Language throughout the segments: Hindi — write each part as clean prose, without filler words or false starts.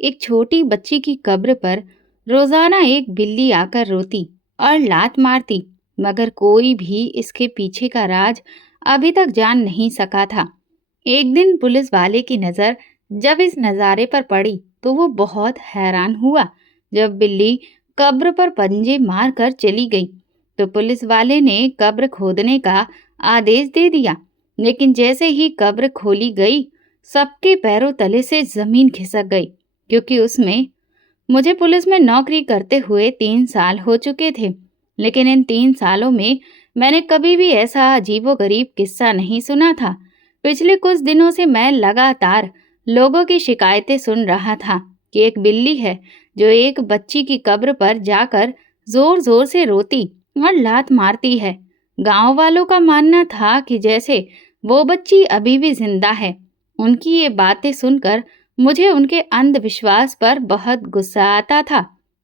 एक छोटी बच्ची की कब्र पर रोजाना एक बिल्ली आकर रोती और लात मारती, मगर कोई भी इसके पीछे का राज अभी तक जान नहीं सका था। एक दिन पुलिस वाले की नजर जब इस नज़ारे पर पड़ी तो वो बहुत हैरान हुआ। जब बिल्ली कब्र पर पंजे मारकर चली गई तो पुलिस वाले ने कब्र खोदने का आदेश दे दिया। लेकिन जैसे ही कब्र खोली गई, सबके पैरों तले से जमीन खिसक गई, क्योंकि उसमें मुझे पुलिस में नौकरी करते हुए 3 साल हो चुके थे। लेकिन इन 3 सालों में मैंने कभी भी ऐसा अजीबोगरीब किस्सा नहीं सुना था। पिछले कुछ दिनों से मैं लगातार लोगों की शिकायतें सुन रहा था कि एक बिल्ली है जो एक बच्ची की कब्र पर जाकर जोर जोर से रोती और लात मारती है। गांव वालों का मानना था कि जैसे वो बच्ची अभी भी जिंदा है। उनकी ये बातें सुनकर मुझे उनके अंधविश्वास पर बहुत गुस्सा आता था,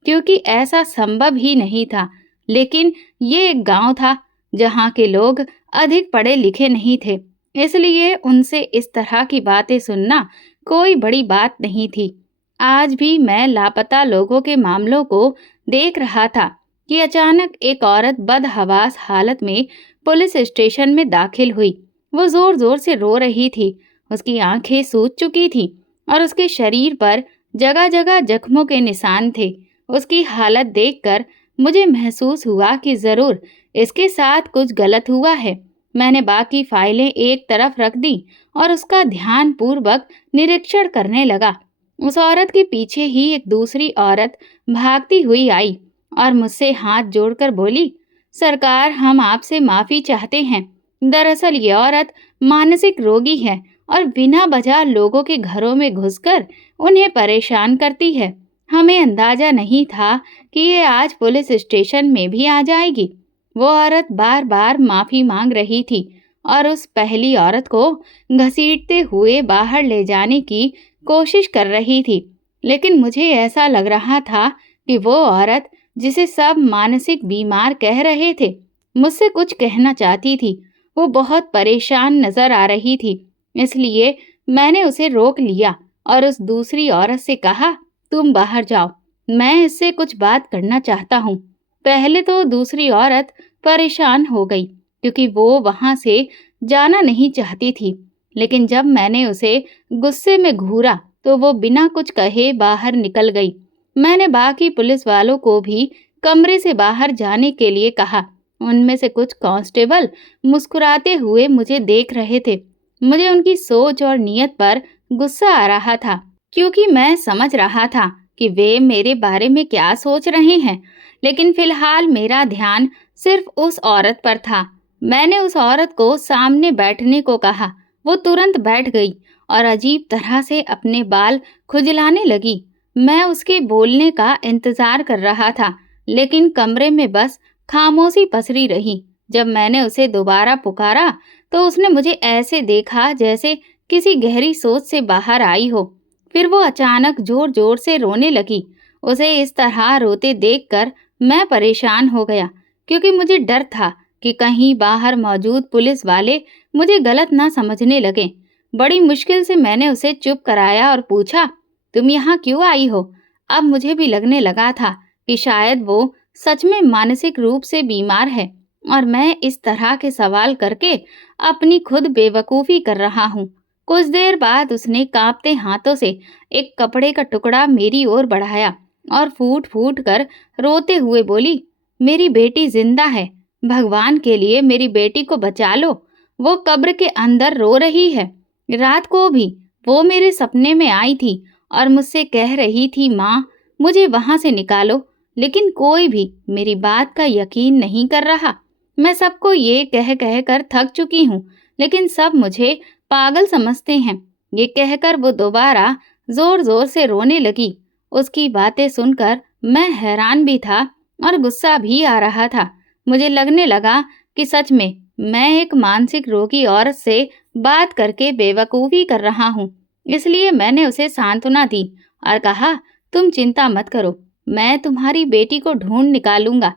क्योंकि ऐसा संभव ही नहीं था। लेकिन ये एक गांव था जहाँ के लोग अधिक पढ़े लिखे नहीं थे, इसलिए उनसे इस तरह की बातें सुनना कोई बड़ी बात नहीं थी। आज भी मैं लापता लोगों के मामलों को देख रहा था कि अचानक एक औरत बदहवास हालत में पुलिस स्टेशन में दाखिल हुई। वो जोर जोर से रो रही थी। उसकी आंखें सूज चुकी थी और उसके शरीर पर जगह जगह जख्मों के निशान थे। उसकी हालत देखकर मुझे महसूस हुआ कि जरूर इसके साथ कुछ गलत हुआ है। मैंने बाकी फाइलें एक तरफ रख दी और उसका ध्यान पूर्वक निरीक्षण करने लगा। उस औरत के पीछे ही एक दूसरी औरत भागती हुई आई और मुझसे हाथ जोड़कर बोली, सरकार, हम आपसे माफी चाहते हैं। दरअसल ये औरत मानसिक रोगी है और बिना वजह लोगों के घरों में घुसकर उन्हें परेशान करती है। हमें अंदाजा नहीं था कि ये आज पुलिस स्टेशन में भी आ जाएगी। वो औरत बार बार माफी मांग रही थी और उस पहली औरत को घसीटते हुए बाहर ले जाने की कोशिश कर रही थी। लेकिन मुझे ऐसा लग रहा था कि वो औरत, जिसे सब मानसिक बीमार कह रहे थे, मुझसे कुछ कहना चाहती थी। वो बहुत परेशान नजर आ रही थी, इसलिए मैंने उसे रोक लिया और उस दूसरी औरत से कहा, तुम बाहर जाओ, मैं इससे कुछ बात करना चाहता हूँ। पहले तो दूसरी औरत परेशान हो गई, क्योंकि वो वहां से जाना नहीं चाहती थी। लेकिन जब मैंने उसे गुस्से में घूरा तो वो बिना कुछ कहे बाहर निकल गई। मैंने बाकी पुलिस वालों को भी कमरे से बाहर जाने के लिए कहा। उनमें से कुछ कांस्टेबल मुस्कुराते हुए मुझे देख रहे थे। मुझे उनकी सोच और नीयत पर गुस्सा आ रहा था, क्योंकि मैं समझ रहा था कि वे मेरे बारे में क्या सोच रहे हैं। लेकिन फिलहाल मेरा ध्यान सिर्फ उस औरत पर था। मैंने उस औरत को सामने बैठने को कहा। वो तुरंत बैठ गई और अजीब तरह से अपने बाल खुजलाने लगी। मैं उसके बोलने का इंतजार कर रहा था, लेकिन कमरे में बस खामोशी पसरी रही। जब मैंने उसे दोबारा पुकारा तो उसने मुझे ऐसे देखा जैसे किसी गहरी सोच से बाहर आई हो। फिर वो अचानक जोर जोर से रोने लगी। उसे इस तरह रोते देखकर मैं परेशान हो गया, क्योंकि मुझे डर था कि कहीं बाहर मौजूद पुलिस वाले मुझे गलत ना समझने लगे। बड़ी मुश्किल से मैंने उसे चुप कराया और पूछा, तुम यहाँ क्यों आई हो? अब मुझे भी लगने लगा था कि शायद वो सच में मानसिक रूप से बीमार है और मैं इस तरह के सवाल करके अपनी खुद बेवकूफ़ी कर रहा हूँ। कुछ देर बाद उसने कांपते हाथों से एक कपड़े का टुकड़ा मेरी ओर बढ़ाया और फूट फूट कर रोते हुए बोली, मेरी बेटी जिंदा है, भगवान के लिए मेरी बेटी को बचा लो। वो कब्र के अंदर रो रही है। रात को भी वो मेरे सपने में आई थी और मुझसे कह रही थी, माँ, मुझे वहां से निकालो। लेकिन कोई भी मेरी बात का यकीन नहीं कर रहा। मैं सबको ये कह कह कर थक चुकी हूँ, लेकिन सब मुझे पागल समझते हैं। ये कहकर वो दोबारा जोर जोर से रोने लगी। उसकी बातें सुनकर मैं हैरान भी था और गुस्सा भी आ रहा था। मुझे लगने लगा कि सच में मैं एक मानसिक रोगी औरत से बात करके बेवकूफ़ी कर रहा हूँ। इसलिए मैंने उसे सांत्वना दी और कहा, तुम चिंता मत करो, मैं तुम्हारी बेटी को ढूंढ निकालूंगा।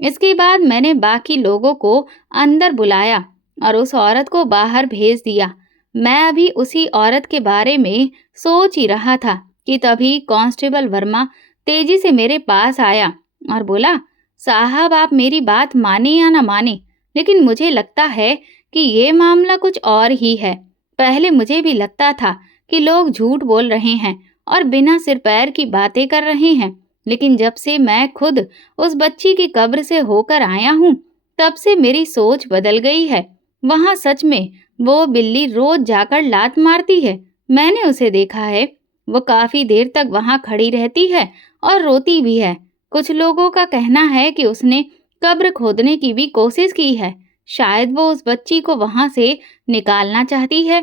इसके बाद मैंने बाकी लोगों को अंदर बुलाया और उस औरत को बाहर भेज दिया। मैं अभी उसी औरत के बारे में सोच ही रहा था कि तभी कांस्टेबल वर्मा तेजी से मेरे पास आया और बोला, साहब आप मेरी बात माने या ना माने, लेकिन मुझे लगता है कि ये मामला कुछ और ही है। पहले मुझे भी लगता था कि लोग झूठ बोल रहे हैं और बिना सिर पैर की बातें कर रहे हैं, लेकिन जब से मैं खुद उस बच्ची की कब्र से होकर आया हूँ, तब से मेरी सोच बदल गई है। वहाँ सच में वो बिल्ली रोज जाकर लात मारती है। मैंने उसे देखा है। वो काफी देर तक वहाँ खड़ी रहती है और रोती भी है। कुछ लोगों का कहना है कि उसने कब्र खोदने की भी कोशिश की है। शायद वो उस बच्ची को वहाँ से निकालना चाहती है।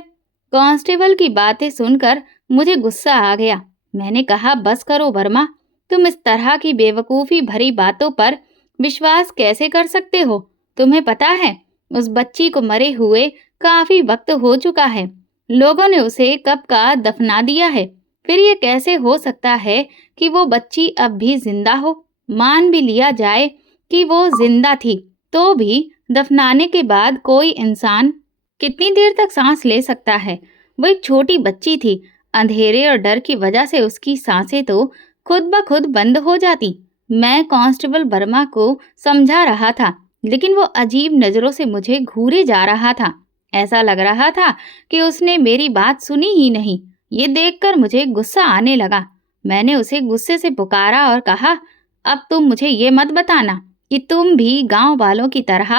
कांस्टेबल की बातें सुनकर मुझे गुस्सा आ गया। मैंने कहा, बस करो वर्मा, तुम इस तरह की बेवकूफ़ी भरी बातों पर विश्वास कैसे कर सकते हो? तुम्हें पता है, उस बच्ची को मरे हुए काफ़ी वक्त हो चुका है। लोगों ने उसे कब का दफना दिया है। फिर ये कैसे हो सकता है कि वो बच्ची अब भी जिंदा हो? मान भी लिया जाए कि वो जिंदा थी, तो भी दफनाने के बाद कोई इंसान कितनी देर तक सांस ले सकता है? वो एक छोटी बच्ची थी। अंधेरे और डर की वजह से उसकी सांसें तो खुद ब खुद बंद हो जाती। मैं कांस्टेबल वर्मा को समझा रहा था, लेकिन वो अजीब नजरों से मुझे घूरे जा रहा था। ऐसा लग रहा था कि उसने मेरी बात सुनी ही नहीं। ये देखकर मुझे गुस्सा आने लगा। मैंने उसे गुस्से से पुकारा और कहा, अब तुम मुझे ये मत बताना कि तुम भी गांव वालों की तरह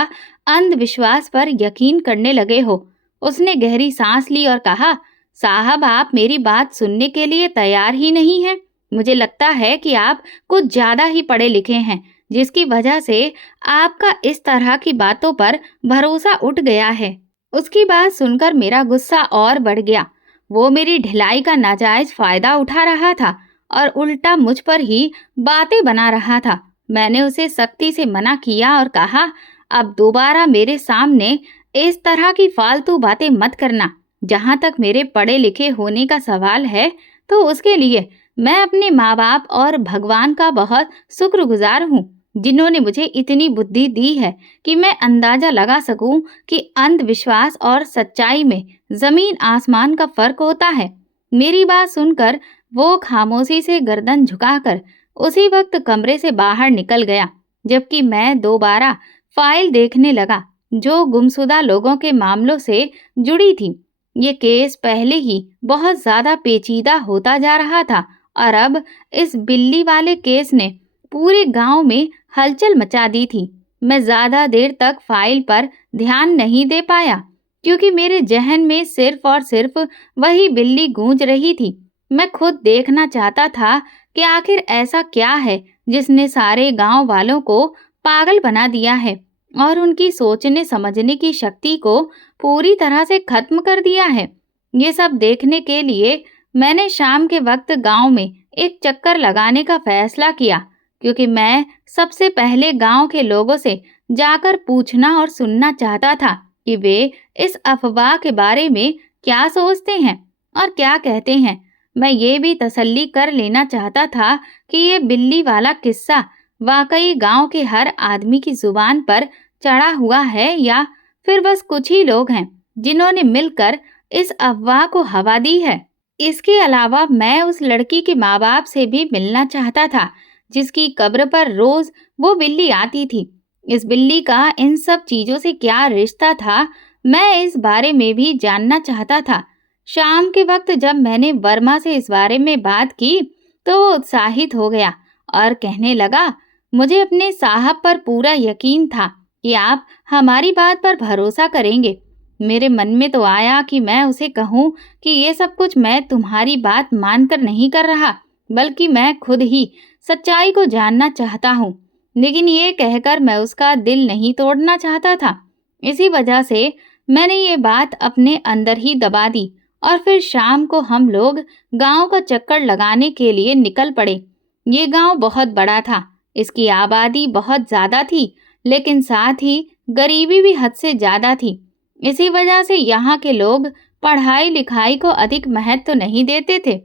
अंधविश्वास पर यकीन करने लगे हो। उसने गहरी सांस ली और कहा, साहब आप मेरी बात सुनने के लिए तैयार ही नहीं हैं। मुझे लगता है कि आप कुछ ज्यादा ही पढ़े लिखे हैं, जिसकी वजह से आपका इस तरह की बातों पर भरोसा उठ गया है। उसकी बात सुनकर मेरा गुस्सा और बढ़ गया। वो मेरी ढिलाई का नाजायज फायदा उठा रहा था और उल्टा मुझ पर ही बातें बना रहा था। मैंने उसे सख्ती से मना किया और कहा, अब दोबारा मेरे सामने इस तरह की फालतू बातें मत करना। जहाँ तक मेरे पढ़े लिखे होने का सवाल है, तो उसके लिए मैं अपने माँ बाप और भगवान का बहुत शुक्रगुजार हूँ, जिन्होंने मुझे इतनी बुद्धि दी है कि मैं अंदाजा लगा सकूं कि अंधविश्वास और सच्चाई में जमीन आसमान का फर्क होता है। मेरी बात सुनकर वो खामोशी से गर्दन झुकाकर उसी वक्त कमरे से बाहर निकल गया, जबकि मैं दोबारा फाइल देखने लगा जो गुमशुदा लोगों के मामलों से जुड़ी थी। ये केस पहले ही बहुत ज्यादा पेचीदा होता जा रहा था और अब इस बिल्ली वाले केस ने पूरे गांव में हलचल मचा दी थी। मैं ज्यादा देर तक फाइल पर ध्यान नहीं दे पाया, क्योंकि मेरे जहन में सिर्फ और सिर्फ वही बिल्ली गूंज रही थी। मैं खुद देखना चाहता था कि आखिर ऐसा क्या है जिसने सारे गांव वालों को पागल बना दिया है और उनकी सोचने समझने की शक्ति को पूरी तरह से खत्म कर दिया है। ये सब देखने के लिए मैंने शाम के वक्त गांव में एक चक्कर लगाने का फैसला किया, क्योंकि मैं सबसे पहले गांव के लोगों से जाकर पूछना और सुनना चाहता था कि वे इस अफवाह के बारे में क्या सोचते हैं और क्या कहते हैं। मैं ये भी तसल्ली कर लेना चाहता था कि ये बिल्ली वाला किस्सा वाकई गांव के हर आदमी की जुबान पर चढ़ा हुआ है या फिर बस कुछ ही लोग हैं जिन्होंने मिलकर इस अफवाह को हवा दी है। इसके अलावा मैं उस लड़की के माँ बाप से भी मिलना चाहता था जिसकी कब्र पर रोज वो बिल्ली आती थी। इस बिल्ली का इन सब चीजों से क्या रिश्ता था, मैं इस बारे में भी जानना चाहता था। शाम के वक्त जब मैंने वर्मा से इस बारे में बात की, तो वो उत्साहित हो गया और कहने लगा, मुझे अपने साहब पर पूरा यकीन था कि आप हमारी बात पर भरोसा करेंगे। मेरे मन में तो आया कि मैं उसे कहूँ कि ये सब कुछ मैं तुम्हारी बात मानकर नहीं कर रहा, बल्कि मैं खुद ही सच्चाई को जानना चाहता हूँ। लेकिन ये कहकर मैं उसका दिल नहीं तोड़ना चाहता था। इसी वजह से मैंने ये बात अपने अंदर ही दबा दी और फिर शाम को हम लोग गांव का चक्कर लगाने के लिए निकल पड़े। ये गांव बहुत बड़ा था, इसकी आबादी बहुत ज्यादा थी, लेकिन साथ ही गरीबी भी हद से ज्यादा थी। इसी वजह से यहाँ के लोग पढ़ाई लिखाई को अधिक महत्व नहीं देते थे,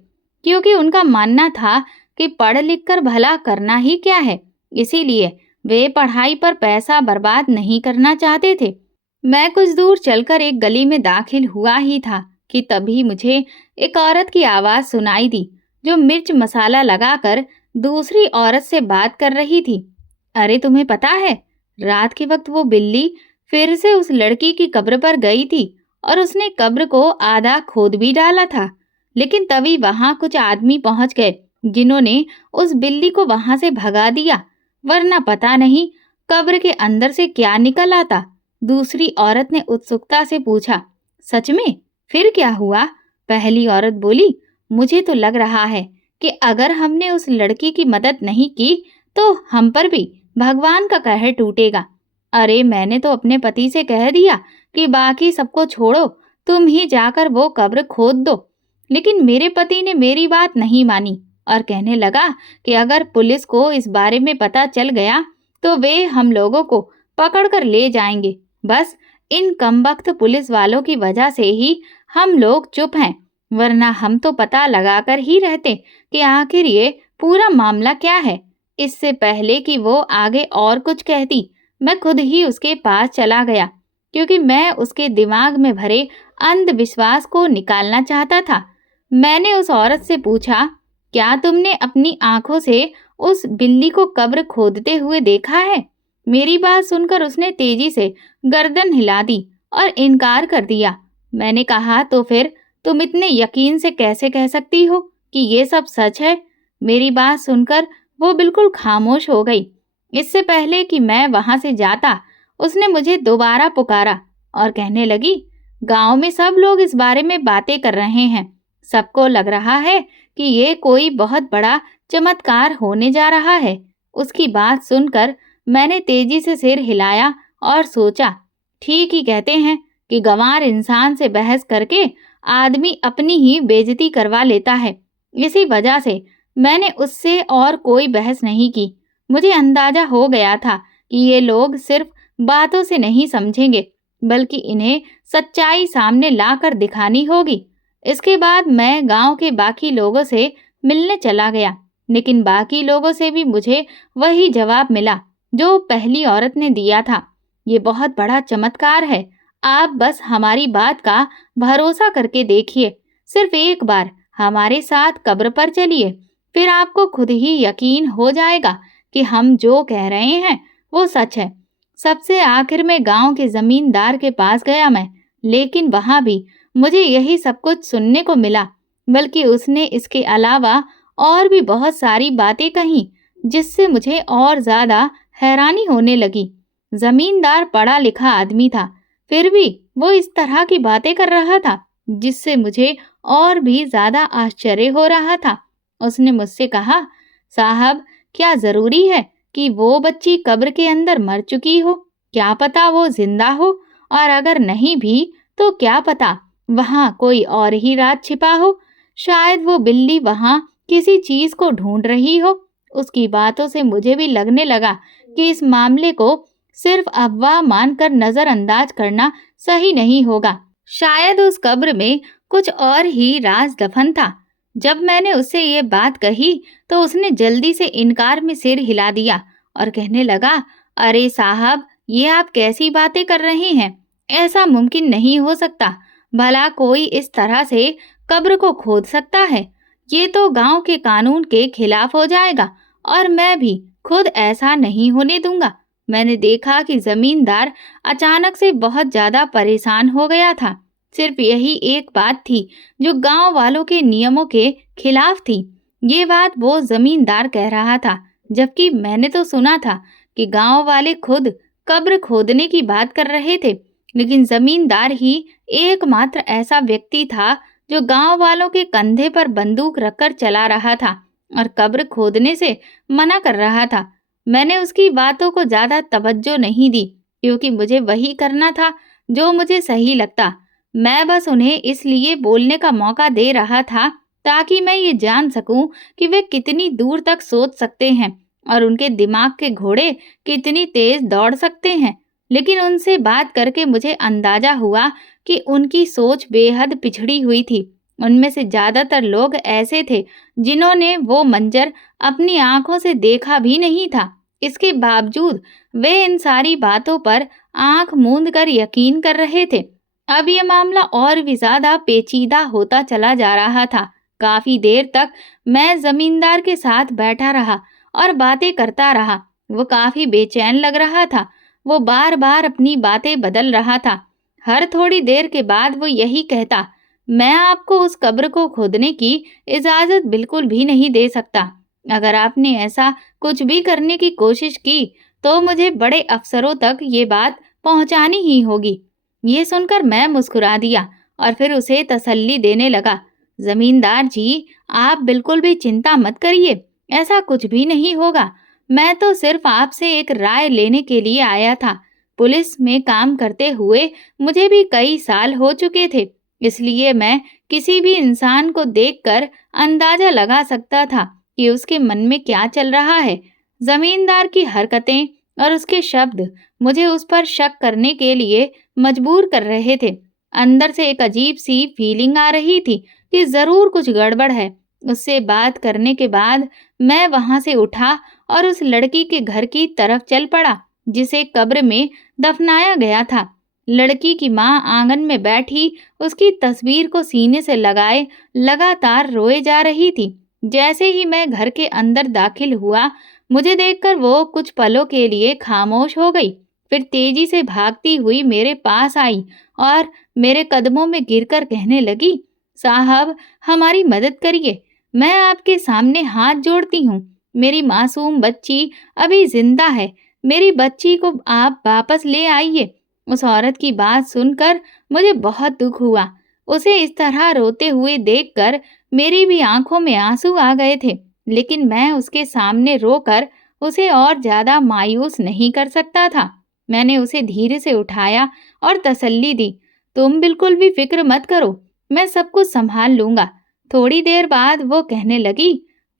क्योंकि उनका मानना था कि पढ़ लिख कर भला करना ही क्या है। इसीलिए वे पढ़ाई पर पैसा बर्बाद नहीं करना चाहते थे। मैं कुछ दूर चलकर एक गली में दाखिल हुआ ही था कि तभी मुझे एक औरत की आवाज सुनाई दी, जो मिर्च मसाला लगाकर दूसरी औरत से बात कर रही थी। अरे तुम्हें पता है, रात के वक्त वो बिल्ली फिर से उस लड़की की कब्र पर गई थी और उसने कब्र को आधा खोद भी डाला था। लेकिन तभी वहां कुछ आदमी पहुंच गए जिन्होंने उस बिल्ली को वहां से भगा दिया, वरना पता नहीं कब्र के अंदर से क्या निकल आता। दूसरी औरत ने उत्सुकता से पूछा, सच में? फिर क्या हुआ? पहली औरत बोली, मुझे तो लग रहा है कि अगर हमने उस लड़की की मदद नहीं की तो हम पर भी भगवान का कहर टूटेगा। अरे मैंने तो अपने पति से कह दिया कि बाकी सबको छोड़ो, तुम ही जाकर वो कब्र खोद दो। लेकिन मेरे पति ने मेरी बात नहीं मानी और कहने लगा कि अगर पुलिस को इस बारे में पता चल गया तो वे हम लोगों को पकड़ कर ले जाएंगे। बस इन कमबख्त पुलिस वालों की वजह से ही हम लोग चुप हैं, वरना हम तो पता लगाकर ही रहते कि आखिर ये पूरा मामला क्या है। इससे पहले कि वो आगे और कुछ कहती, मैं खुद ही उसके पास चला गया, क्योंकि मैं उसके दिमाग में भरे अंधविश्वास को निकालना चाहता था। मैंने उस औरत से पूछा, क्या तुमने अपनी आंखों से उस बिल्ली को कब्र खोदते हुए देखा है? मेरी बात सुनकर उसने तेजी से गर्दन हिला दी और इनकार कर दिया। मैंने कहा, तो फिर तुम इतने यकीन से कैसे कह सकती हो कि ये सब सच है? मेरी बात सुनकर वो बिल्कुल खामोश हो गई। इससे पहले कि मैं वहां से जाता, उसने मुझे दोबारा पुकारा और कहने लगी, गांव में सब लोग इस बारे में बातें कर रहे हैं। सबको लग रहा है कि ये कोई बहुत बड़ा चमत्कार होने जा रहा है। उसकी बात सुनकर मैंने तेजी से सिर हिलाया और सोचा, ठीक ही कहते हैं कि गंवार इंसान से बहस करके आदमी अपनी ही बेइज्जती करवा लेता है। इसी वजह से मैंने उससे और कोई बहस नहीं की। मुझे अंदाजा हो गया था कि ये लोग सिर्फ बातों से नहीं समझेंगे, बल्कि इन्हें सच्चाई सामने लाकर दिखानी होगी। इसके बाद मैं गांव के बाकी लोगों से मिलने चला गया, लेकिन बाकी लोगों से भी मुझे वही जवाब मिला जो पहली औरत ने दिया था। ये बहुत बड़ा चमत्कार है। आप बस हमारी बात का भरोसा करके देखिए। सिर्फ एक बार हमारे साथ कब्र पर चलिए, फिर आपको खुद ही यकीन हो जाएगा कि हम जो कह रहे हैं वो सच है। सबसे आखिर में गांव के जमींदार के पास गया मैं, लेकिन वहां भी मुझे यही सब कुछ सुनने को मिला, बल्कि उसने इसके अलावा और भी बहुत सारी बातें कही जिससे मुझे और ज्यादा हैरानी होने लगी। जमींदार पढ़ा लिखा आदमी था, फिर भी वो इस तरह की बातें कर रहा था जिससे मुझे और भी ज्यादा आश्चर्य हो रहा था। उसने मुझसे कहा, साहब, क्या जरूरी है कि वो बच्ची कब्र के अंदर मर चुकी हो? क्या पता वो जिंदा हो, और अगर नहीं भी तो क्या पता वहां कोई और ही राज छिपा हो। शायद वो बिल्ली वहां किसी चीज को ढूंढ रही हो। उसकी बातों से मुझे भी लगने लगा कि इस मामले को सिर्फ अफवाह मानकर नजरअंदाज करना सही नहीं होगा। शायद उस कब्र में कुछ और ही राज दफन था। जब मैंने उससे ये बात कही तो उसने जल्दी से इनकार में सिर हिला दिया और कहने लगा, अरे साहब, ये आप कैसी बातें कर रहे हैं? ऐसा मुमकिन नहीं हो सकता। भला कोई इस तरह से कब्र को खोद सकता है? ये तो गांव के कानून के खिलाफ हो जाएगा और मैं भी खुद ऐसा नहीं होने दूंगा। मैंने देखा कि जमींदार अचानक से बहुत ज्यादा परेशान हो गया था। सिर्फ यही एक बात थी जो गांव वालों के नियमों के खिलाफ थी। ये बात वो जमींदार कह रहा था, जबकि मैंने तो सुना था कि गांव वाले खुद कब्र खोदने की बात कर रहे थे। लेकिन जमींदार ही एकमात्र ऐसा व्यक्ति था जो गांव वालों के कंधे पर बंदूक रखकर चला रहा था और कब्र खोदने से मना कर रहा था। मैंने उसकी बातों को ज्यादा तवज्जो नहीं दी, क्योंकि मुझे वही करना था जो मुझे सही लगता। मैं बस उन्हें इसलिए बोलने का मौका दे रहा था ताकि मैं ये जान सकूं कि वे कितनी दूर तक सोच सकते हैं और उनके दिमाग के घोड़े कितनी तेज दौड़ सकते हैं। लेकिन उनसे बात करके मुझे अंदाजा हुआ कि उनकी सोच बेहद पिछड़ी हुई थी। उनमें से ज्यादातर लोग ऐसे थे जिन्होंने वो मंजर अपनी आंखों से देखा भी नहीं था। इसके बावजूद वे इन सारी बातों पर आंख मूंद कर यकीन कर रहे थे। अब ये मामला और भी ज्यादा पेचीदा होता चला जा रहा था। काफी देर तक मैं जमींदार के साथ बैठा रहा और बातें करता रहा। वो काफी बेचैन लग रहा था। वो बार बार अपनी बातें बदल रहा था। हर थोड़ी देर के बाद वो यही कहता, मैं आपको उस कब्र को खोदने की इजाजत बिल्कुल भी नहीं दे सकता। अगर आपने ऐसा कुछ भी करने की कोशिश की तो मुझे बड़े अफसरों तक ये बात पहुंचानी ही होगी। ये सुनकर मैं मुस्कुरा दिया और फिर उसे तसल्ली देने लगा। जमींदार जी, आप बिल्कुल भी चिंता मत करिए, ऐसा कुछ भी नहीं होगा। मैं तो सिर्फ आपसे एक राय लेने के लिए आया था। पुलिस में काम करते हुए मुझे भी कई साल हो चुके थे, इसलिए मैं किसी भी इंसान को देखकर अंदाजा लगा सकता था कि उसके मन में क्या चल रहा है। जमींदार की हरकतें और उसके शब्द मुझे उस पर शक करने के लिए मजबूर कर रहे थे। अंदर से एक अजीब सी फीलिंग आ रही थी कि जरूर कुछ गड़बड़ है। उससे बात करने के बाद मैं वहां से उठा और उस लड़की के घर की तरफ चल पड़ा जिसे कब्र में दफनाया गया था। लड़की की मां आंगन में बैठी उसकी तस्वीर को सीने से लगाए लगातार रोए जा रही थी। जैसे ही मैं घर के अंदर दाखिल हुआ, मुझे देखकर वो कुछ पलों के लिए खामोश हो गई। फिर तेजी से भागती हुई मेरे पास आई और मेरे कदमों में गिरकर कहने लगी, साहब, हमारी मदद करिए। मैं आपके सामने हाथ जोड़ती हूँ। मेरी मासूम बच्ची अभी जिंदा है। मेरी बच्ची को आप वापस ले आइए। उस औरत की बात सुनकर मुझे बहुत दुख हुआ। उसे इस तरह रोते हुए देखकर मेरी भी आंखों में आंसू आ गए थे, लेकिन मैं उसके सामने रोकर उसे और ज्यादा मायूस नहीं कर सकता था। मैंने उसे धीरे से उठाया और तसल्ली दी, तुम बिल्कुल भी फिक्र मत करो, मैं सब कुछ संभाल लूंगा। थोड़ी देर बाद वो कहने लगी,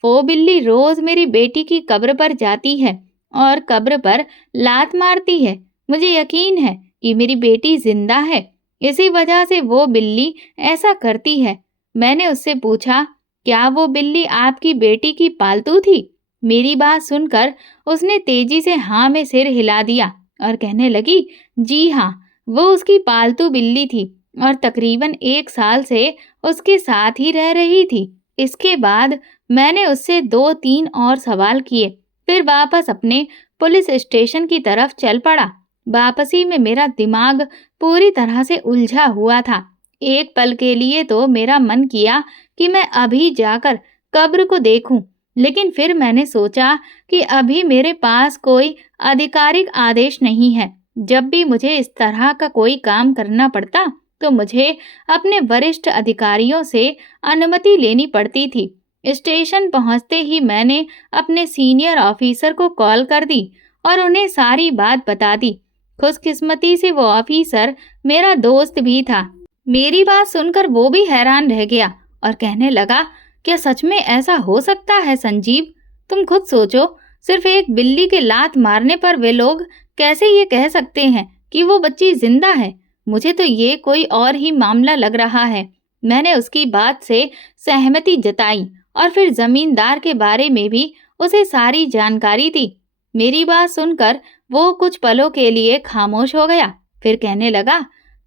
वो बिल्ली रोज मेरी बेटी की कब्र पर जाती है और कब्र पर लात मारती है। मुझे यकीन है कि मेरी बेटी जिंदा है, इसी वजह से वो बिल्ली ऐसा करती है। मैंने उससे पूछा, क्या वो बिल्ली आपकी बेटी की पालतू थी? मेरी बात सुनकर उसने तेजी से हाँ में सिर हिला दिया और कहने लगी, जी हाँ, वो उसकी पालतू बिल्ली थी और तकरीबन 1 साल से उसके साथ ही रह रही थी। इसके बाद मैंने उससे 2-3 और सवाल किए, फिर वापस अपने पुलिस स्टेशन की तरफ चल पड़ा। वापसी में मेरा दिमाग पूरी तरह से उलझा हुआ था। एक पल के लिए तो मेरा मन किया कि मैं अभी जाकर कब्र को देखूं, लेकिन फिर मैंने सोचा कि अभी मेरे पास कोई आधिकारिक आदेश नहीं है। जब भी मुझे इस तरह का कोई काम करना पड़ता तो मुझे अपने वरिष्ठ अधिकारियों से अनुमति लेनी पड़ती थी। स्टेशन पहुंचते ही मैंने अपने सीनियर ऑफिसर को कॉल कर दी और उन्हें सारी बात बता दी। खुशकिस्मती से वो ऑफिसर मेरा दोस्त भी था। मेरी बात सुनकर वो भी हैरान रह गया और कहने लगा, क्या सच में ऐसा हो सकता है संजीव? तुम खुद सोचो, सिर्फ एक बिल्ली के लात मारने पर वे लोग कैसे ये कह सकते हैं कि वो बच्ची जिंदा है? मुझे तो ये कोई और ही मामला लग रहा है। मैंने उसकी बात से सहमति जताई और फिर जमींदार के बारे में भी उसे सारी जानकारी दी। मेरी बात सुनकर वो कुछ पलों के लिए खामोश हो गया, फिर कहने लगा,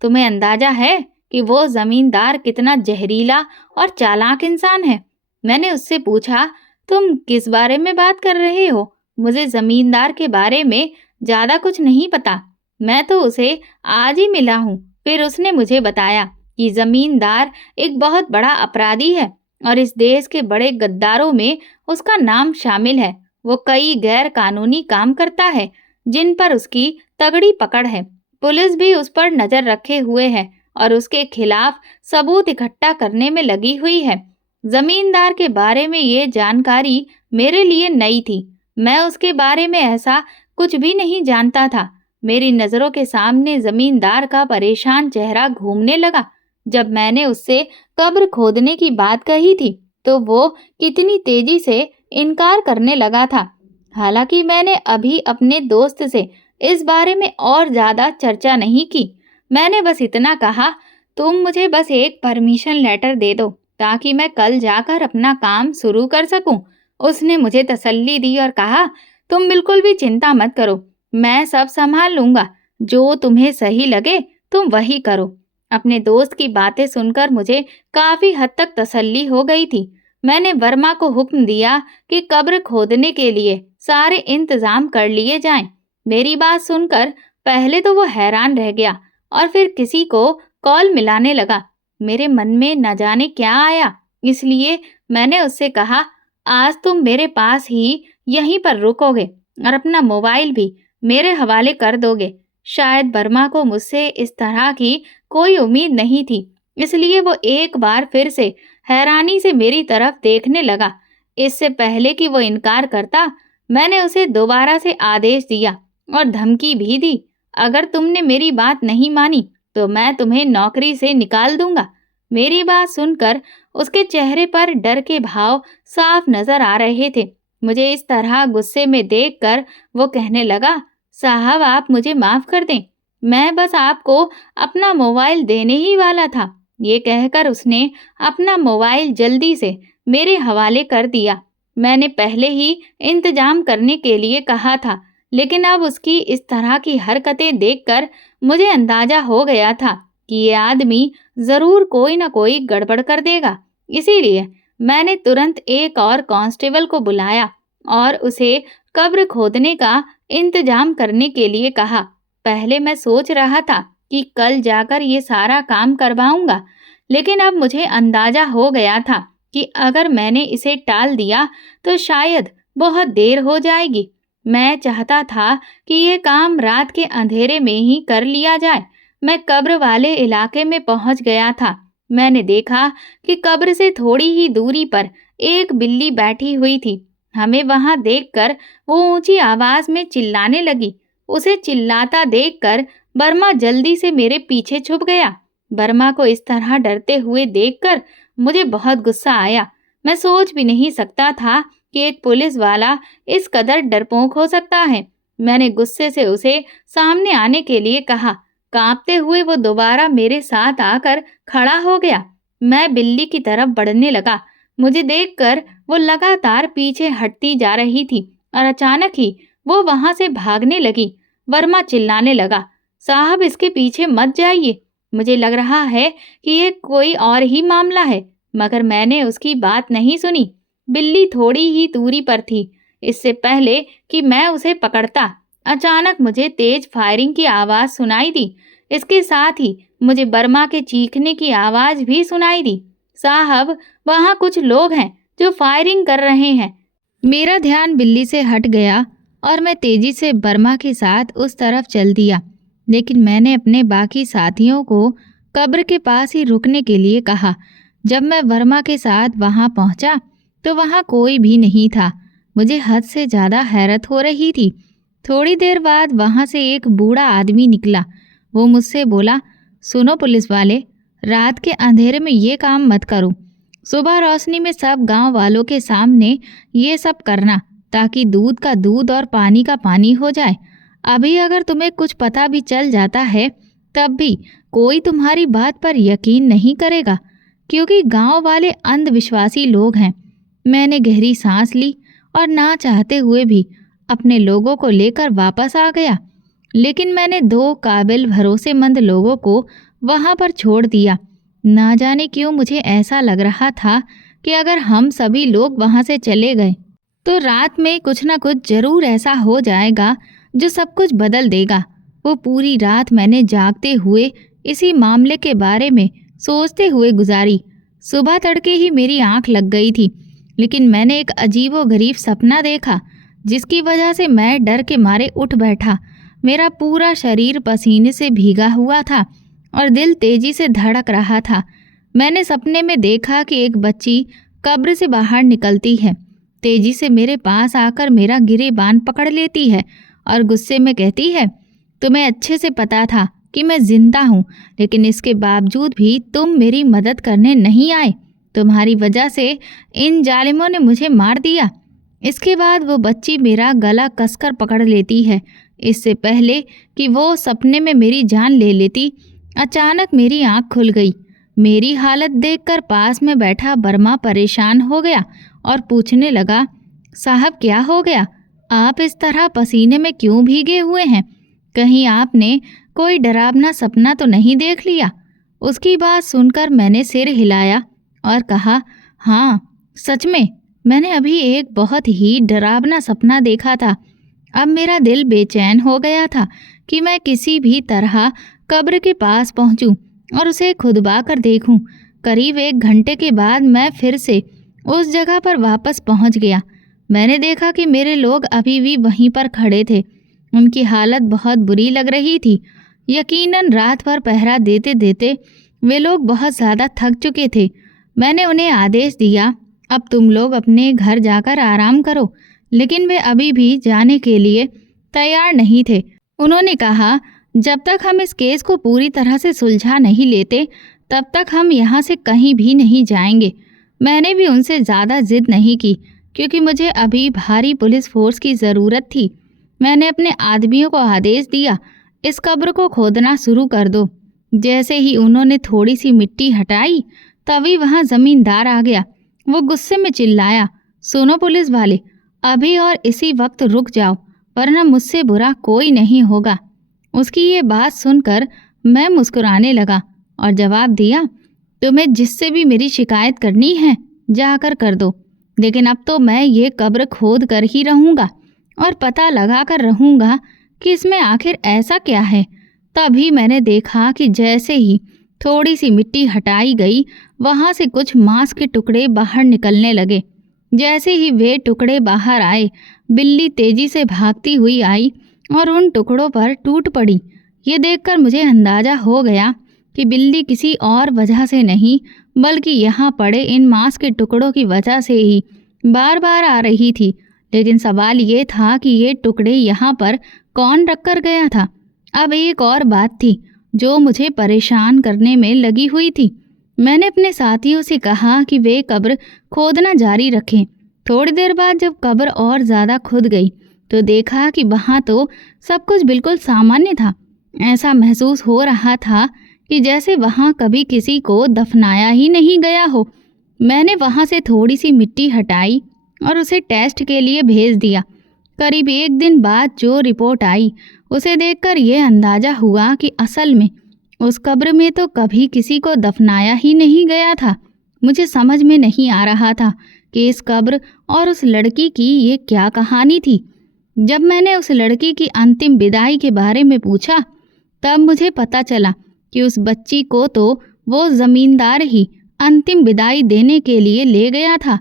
तुम्हें अंदाजा है कि वो जमींदार कितना जहरीला और चालाक इंसान है? मैंने उससे पूछा, तुम किस बारे में बात कर रहे हो? मुझे जमींदार के बारे में ज्यादा कुछ नहीं पता। मैं तो उसे आज ही मिला हूँ। फिर उसने मुझे बताया कि जमींदार एक बहुत बड़ा अपराधी है और इस देश के बड़े गद्दारों में उसका नाम शामिल है। वो कई गैर कानूनी काम करता है जिन पर उसकी तगड़ी पकड़ है। पुलिस भी उस पर नजर रखे हुए है और उसके खिलाफ सबूत इकट्ठा करने में लगी हुई है। जमींदार के बारे में ये जानकारी मेरे लिए नई थी। मैं उसके बारे में ऐसा कुछ भी नहीं जानता था। मेरी नजरों के सामने जमींदार का परेशान चेहरा घूमने लगा। जब मैंने उससे कब्र खोदने की बात कही थी तो वो कितनी तेजी से इनकार करने लगा था। हालांकि मैंने अभी अपने दोस्त से इस बारे में और ज्यादा चर्चा नहीं की। मैंने बस इतना कहा, तुम मुझे बस एक परमिशन लेटर दे दो ताकि मैं कल जाकर अपना काम शुरू कर सकूं। उसने मुझे तसल्ली दी और कहा, तुम बिल्कुल भी चिंता मत करो, मैं सब संभाल लूंगा। जो तुम्हें सही लगे तुम वही करो। अपने दोस्त की बातें सुनकर मुझे काफी हद तक तसल्ली हो गई थी। मैंने वर्मा को हुक्म दिया कि कब्र खोदने के लिए सारे इंतजाम कर लिए जाएं। मेरी बात सुनकर पहले तो वो हैरान रह गया और फिर किसी को कॉल मिलाने लगा। मेरे मन में न जाने क्या आया, इसलिए मैंने उससे कहा, आज तुम मेरे पास ही यहीं पर रुकोगे और अपना मोबाइल भी मेरे हवाले कर दोगे। शायद वर्मा को मुझसे इस तरह की कोई उम्मीद नहीं थी, इसलिए वो एक बार फिर से हैरानी से मेरी तरफ देखने लगा। इससे पहले कि वो इनकार करता, मैंने उसे दोबारा से आदेश दिया और धमकी भी दी, अगर तुमने मेरी बात नहीं मानी तो मैं तुम्हें नौकरी से निकाल दूंगा। मेरी बात सुनकर उसके चेहरे पर डर के भाव साफ नजर आ रहे थे। मुझे इस तरह गुस्से में देखकर वो कहने लगा, साहब आप मुझे माफ कर दें, मैं बस आपको अपना मोबाइल देने ही वाला था। ये कहकर उसने अपना मोबाइल जल्दी से मेरे हवाले कर दिया। मैंने पहले ही इंतजाम करने के लिए कहा था, लेकिन अब उसकी इस तरह की हरकतें देखकर मुझे अंदाजा हो गया था कि ये आदमी जरूर कोई ना कोई गड़बड़ कर देगा। इसीलिए मैंने तुरंत एक और कांस्टेबल को बुलाया और उसे कब्र खोदने का इंतजाम करने के लिए कहा। पहले मैं सोच रहा था कि कल जाकर ये सारा काम करवाऊंगा, लेकिन अब मुझे अंदाजा हो गया था कि अगर मैंने इसे टाल दिया तो शायद बहुत देर हो जाएगी। मैं चाहता था कि ये काम रात के अंधेरे में ही कर लिया जाए। मैं कब्र वाले इलाके में पहुंच गया था। मैंने देखा कि कब्र से थोड़ी ही दूरी पर एक बिल्ली बैठी हुई थी। हमें वहां देखकर वो ऊंची आवाज में चिल्लाने लगी। उसे चिल्लाता देखकर बर्मा जल्दी से मेरे पीछे छुप गया। बर्मा को इस तरह डरते हुए देखकर मुझे बहुत गुस्सा आया। मैं सोच भी नहीं सकता था कि एक पुलिस वाला इस कदर डरपोक हो सकता है। मैंने गुस्से से उसे सामने आने के लिए कहा। कांपते हुए वो दोबारा मेरे साथ आकर खड़ा हो गया। मैं बिल्ली की तरफ बढ़ने लगा। मुझे देखकर वो लगातार पीछे हटती जा रही थी और अचानक ही वो वहां से भागने लगी। वर्मा चिल्लाने लगा, साहब इसके पीछे मत जाइए, मुझे लग रहा है कि ये कोई और ही मामला है। मगर मैंने उसकी बात नहीं सुनी। बिल्ली थोड़ी ही दूरी पर थी। इससे पहले कि मैं उसे पकड़ता, अचानक मुझे तेज फायरिंग की आवाज सुनाई दी। इसके साथ ही मुझे बर्मा के चीखने की आवाज भी सुनाई दी। साहब, वहां कुछ लोग हैं जो फायरिंग कर रहे हैं। मेरा ध्यान बिल्ली से हट गया और मैं तेजी से बर्मा के साथ उस तरफ चल दिया, लेकिन मैंने अपने बाकी साथियों को कब्र के पास ही रुकने के लिए कहा। जब मैं वर्मा के साथ वहां पहुंचा तो वहां कोई भी नहीं था। मुझे हद से ज़्यादा हैरत हो रही थी। थोड़ी देर बाद वहां से एक बूढ़ा आदमी निकला। वो मुझसे बोला, सुनो पुलिस वाले, रात के अंधेरे में ये काम मत करो। सुबह रोशनी में सब गांव वालों के सामने ये सब करना, ताकि दूध का दूध और पानी का पानी हो जाए। अभी अगर तुम्हें कुछ पता भी चल जाता है तब भी कोई तुम्हारी बात पर यकीन नहीं करेगा, क्योंकि गांव वाले अंधविश्वासी लोग हैं। मैंने गहरी सांस ली और ना चाहते हुए भी अपने लोगों को लेकर वापस आ गया, लेकिन मैंने 2 काबिल भरोसेमंद लोगों को वहां पर छोड़ दिया। ना जाने क्यों मुझे ऐसा लग रहा था कि अगर हम सभी लोग वहां से चले गए तो रात में कुछ ना कुछ जरूर ऐसा हो जाएगा जो सब कुछ बदल देगा। वो पूरी रात मैंने जागते हुए इसी मामले के बारे में सोचते हुए गुजारी। सुबह तड़के ही मेरी आंख लग गई थी, लेकिन मैंने एक अजीबोगरीब सपना देखा जिसकी वजह से मैं डर के मारे उठ बैठा। मेरा पूरा शरीर पसीने से भीगा हुआ था और दिल तेजी से धड़क रहा था। मैंने सपने में देखा कि एक बच्ची कब्र से बाहर निकलती है, तेजी से मेरे पास आकर मेरा गिरेबान पकड़ लेती है और गुस्से में कहती है, तुम्हें अच्छे से पता था कि मैं जिंदा हूँ, लेकिन इसके बावजूद भी तुम मेरी मदद करने नहीं आए। तुम्हारी वजह से इन जालिमों ने मुझे मार दिया। इसके बाद वो बच्ची मेरा गला कसकर पकड़ लेती है। इससे पहले कि वो सपने में मेरी जान ले लेती, अचानक मेरी आंख खुल गई। मेरी हालत देखकर पास में बैठा बर्मा परेशान हो गया और पूछने लगा, साहब क्या हो गया? आप इस तरह पसीने में क्यों भीगे हुए हैं? कहीं आपने कोई डरावना सपना तो नहीं देख लिया? उसकी बात सुनकर मैंने सिर हिलाया और कहा, हाँ, सच में मैंने अभी एक बहुत ही डरावना सपना देखा था। अब मेरा दिल बेचैन हो गया था कि मैं किसी भी तरह कब्र के पास पहुंचूं और उसे खुदबा कर देखूं। करीब 1 घंटे के बाद मैं फिर से उस जगह पर वापस पहुंच गया। मैंने देखा कि मेरे लोग अभी भी वहीं पर खड़े थे। उनकी हालत बहुत बुरी लग रही थी। यकीनन रात भर पहरा देते देते वे लोग बहुत ज़्यादा थक चुके थे। मैंने उन्हें आदेश दिया, अब तुम लोग अपने घर जाकर आराम करो, लेकिन वे अभी भी जाने के लिए तैयार नहीं थे। उन्होंने कहा, जब तक हम इस केस को पूरी तरह से सुलझा नहीं लेते तब तक हम यहाँ से कहीं भी नहीं जाएंगे। मैंने भी उनसे ज़्यादा जिद नहीं की क्योंकि मुझे अभी भारी पुलिस फोर्स की ज़रूरत थी। मैंने अपने आदमियों को आदेश दिया, इस कब्र को खोदना शुरू कर दो। जैसे ही उन्होंने थोड़ी सी मिट्टी हटाई तभी वहाँ ज़मींदार आ गया। वो गुस्से में चिल्लाया, सुनो पुलिस वाले, अभी और इसी वक्त रुक जाओ, वरना मुझसे बुरा कोई नहीं होगा। उसकी ये बात सुनकर मैं मुस्कुराने लगा और जवाब दिया, तुम्हें जिससे भी मेरी शिकायत करनी है जाकर कर दो, लेकिन अब तो मैं ये कब्र खोद कर ही रहूँगा और पता लगा कर रहूँगा कि इसमें आखिर ऐसा क्या है। तभी मैंने देखा कि जैसे ही थोड़ी सी मिट्टी हटाई गई वहाँ से कुछ मांस के टुकड़े बाहर निकलने लगे। जैसे ही वे टुकड़े बाहर आए, बिल्ली तेजी से भागती हुई आई और उन टुकड़ों पर टूट पड़ी। ये देखकर मुझे अंदाज़ा हो गया कि बिल्ली किसी और वजह से नहीं बल्कि यहाँ पड़े इन मांस के टुकड़ों की वजह से ही बार बार आ रही थी। लेकिन सवाल ये था कि ये टुकड़े यहाँ पर कौन रख कर गया था। अब एक और बात थी जो मुझे परेशान करने में लगी हुई थी। मैंने अपने साथियों से कहा कि वे कब्र खोदना जारी रखें। थोड़ी देर बाद जब कब्र और ज़्यादा खुद गई तो देखा कि वहाँ तो सब कुछ बिल्कुल सामान्य था। ऐसा महसूस हो रहा था कि जैसे वहाँ कभी किसी को दफनाया ही नहीं गया हो। मैंने वहाँ से थोड़ी सी मिट्टी हटाई और उसे टेस्ट के लिए भेज दिया। करीब 1 दिन बाद जो रिपोर्ट आई उसे देखकर यह अंदाज़ा हुआ कि असल में उस कब्र में तो कभी किसी को दफनाया ही नहीं गया था। मुझे समझ में नहीं आ रहा था कि इस कब्र और उस लड़की की ये क्या कहानी थी। जब मैंने उस लड़की की अंतिम विदाई के बारे में पूछा तब मुझे पता चला कि उस बच्ची को तो वो ज़मींदार ही अंतिम विदाई देने के लिए ले गया था,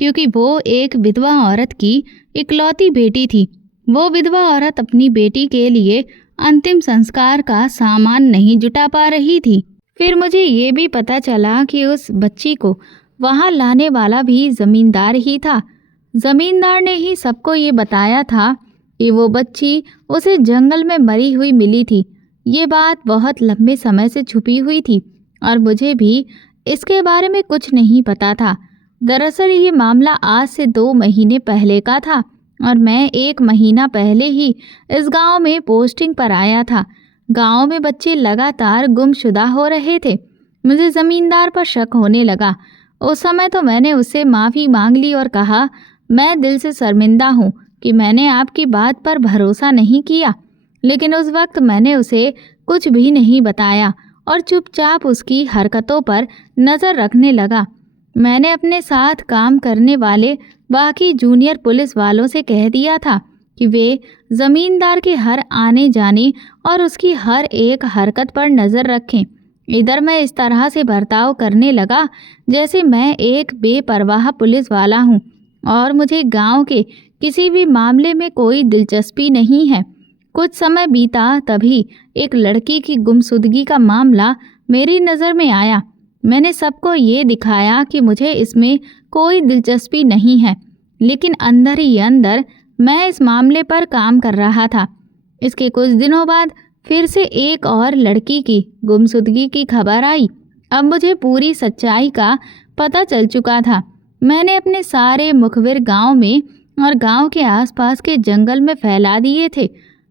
क्योंकि वो एक विधवा औरत की इकलौती बेटी थी। वो विधवा औरत अपनी बेटी के लिए अंतिम संस्कार का सामान नहीं जुटा पा रही थी। फिर मुझे ये भी पता चला कि उस बच्ची को वहाँ लाने वाला भी ज़मींदार ही था। ज़मींदार ने ही सबको ये बताया था कि वो बच्ची उसे जंगल में मरी हुई मिली थी। ये बात बहुत लंबे समय से छुपी हुई थी और मुझे भी इसके बारे में कुछ नहीं पता था। दरअसल ये मामला आज से 2 महीने पहले का था और मैं 1 महीना पहले ही इस गांव में पोस्टिंग पर आया था। गांव में बच्चे लगातार गुमशुदा हो रहे थे। मुझे ज़मींदार पर शक होने लगा। उस समय तो मैंने उससे माफ़ी मांग ली और कहा, मैं दिल से शर्मिंदा हूँ कि मैंने आपकी बात पर भरोसा नहीं किया। लेकिन उस वक्त मैंने उसे कुछ भी नहीं बताया और चुपचाप उसकी हरकतों पर नज़र रखने लगा। मैंने अपने साथ काम करने वाले बाकी जूनियर पुलिस वालों से कह दिया था कि वे ज़मींदार के हर आने जाने और उसकी हर एक हरकत पर नज़र रखें। इधर मैं इस तरह से बर्ताव करने लगा जैसे मैं एक बेपरवाह पुलिस वाला हूँ और मुझे गांव के किसी भी मामले में कोई दिलचस्पी नहीं है। कुछ समय बीता तभी एक लड़की की गुमशुदगी का मामला मेरी नज़र में आया। मैंने सबको ये दिखाया कि मुझे इसमें कोई दिलचस्पी नहीं है, लेकिन अंदर ही अंदर मैं इस मामले पर काम कर रहा था। इसके कुछ दिनों बाद फिर से एक और लड़की की गुमशुदगी की खबर आई। अब मुझे पूरी सच्चाई का पता चल चुका था। मैंने अपने सारे मुखबिर गांव में और गांव के आसपास के जंगल में फैला दिए थे।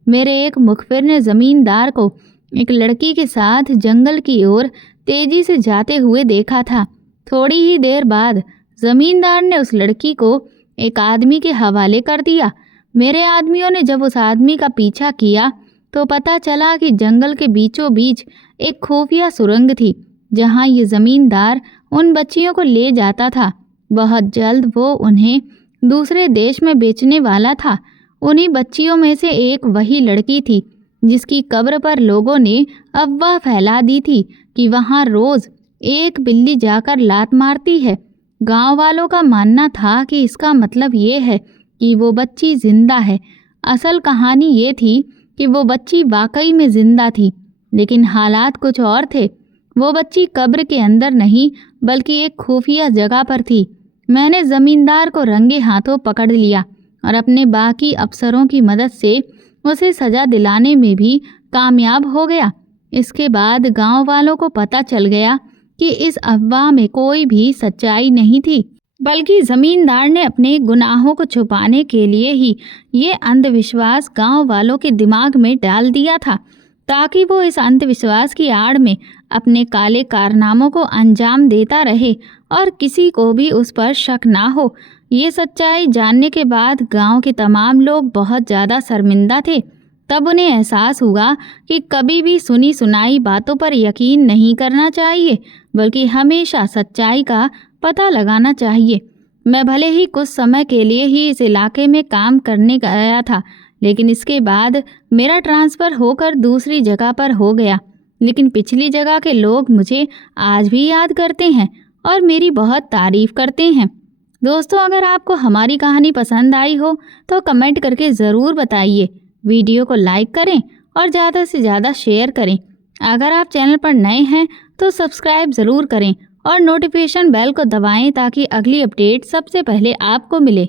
मेरे एक मुखबिर ने ज़मींदार को एक लड़की के साथ जंगल की ओर तेजी से जाते हुए देखा था। थोड़ी ही देर बाद ज़मींदार ने उस लड़की को एक आदमी के हवाले कर दिया। मेरे आदमियों ने जब उस आदमी का पीछा किया तो पता चला कि जंगल के बीचों बीच एक खुफिया सुरंग थी। जहाँ ये ज़मींदार उन बच्चियों को ले जाता था। बहुत जल्द वो उन्हें दूसरे देश में बेचने वाला था। उन्हीं बच्चियों में से एक वही लड़की थी जिसकी कब्र पर लोगों ने अफवाह फैला दी थी कि वहाँ रोज़ एक बिल्ली जाकर लात मारती है। गांव वालों का मानना था कि इसका मतलब ये है कि वो बच्ची जिंदा है। असल कहानी ये थी कि वो बच्ची वाकई में जिंदा थी, लेकिन हालात कुछ और थे। वो बच्ची कब्र के अंदर नहीं बल्कि एक खुफिया जगह पर थी। मैंने ज़मींदार को रंगे हाथों पकड़ लिया और अपने बाकी अफसरों की मदद से उसे सज़ा दिलाने में भी कामयाब हो गया। इसके बाद गांव वालों को पता चल गया कि इस अफवाह में कोई भी सच्चाई नहीं थी, बल्कि ज़मींदार ने अपने गुनाहों को छुपाने के लिए ही ये अंधविश्वास गांव वालों के दिमाग में डाल दिया था, ताकि वो इस अंधविश्वास की आड़ में अपने काले कारनामों को अंजाम देता रहे और किसी को भी उस पर शक ना हो। ये सच्चाई जानने के बाद गांव के तमाम लोग बहुत ज़्यादा शर्मिंदा थे। तब उन्हें एहसास हुआ कि कभी भी सुनी सुनाई बातों पर यकीन नहीं करना चाहिए, बल्कि हमेशा सच्चाई का पता लगाना चाहिए। मैं भले ही कुछ समय के लिए ही इस इलाके में काम करने गया था, लेकिन इसके बाद मेरा ट्रांसफ़र होकर दूसरी जगह पर हो गया। लेकिन पिछली जगह के लोग मुझे आज भी याद करते हैं और मेरी बहुत तारीफ़ करते हैं। दोस्तों, अगर आपको हमारी कहानी पसंद आई हो तो कमेंट करके ज़रूर बताइए। वीडियो को लाइक करें और ज़्यादा से ज़्यादा शेयर करें। अगर आप चैनल पर नए हैं तो सब्सक्राइब ज़रूर करें और नोटिफिकेशन बेल को दबाएं ताकि अगली अपडेट सबसे पहले आपको मिले।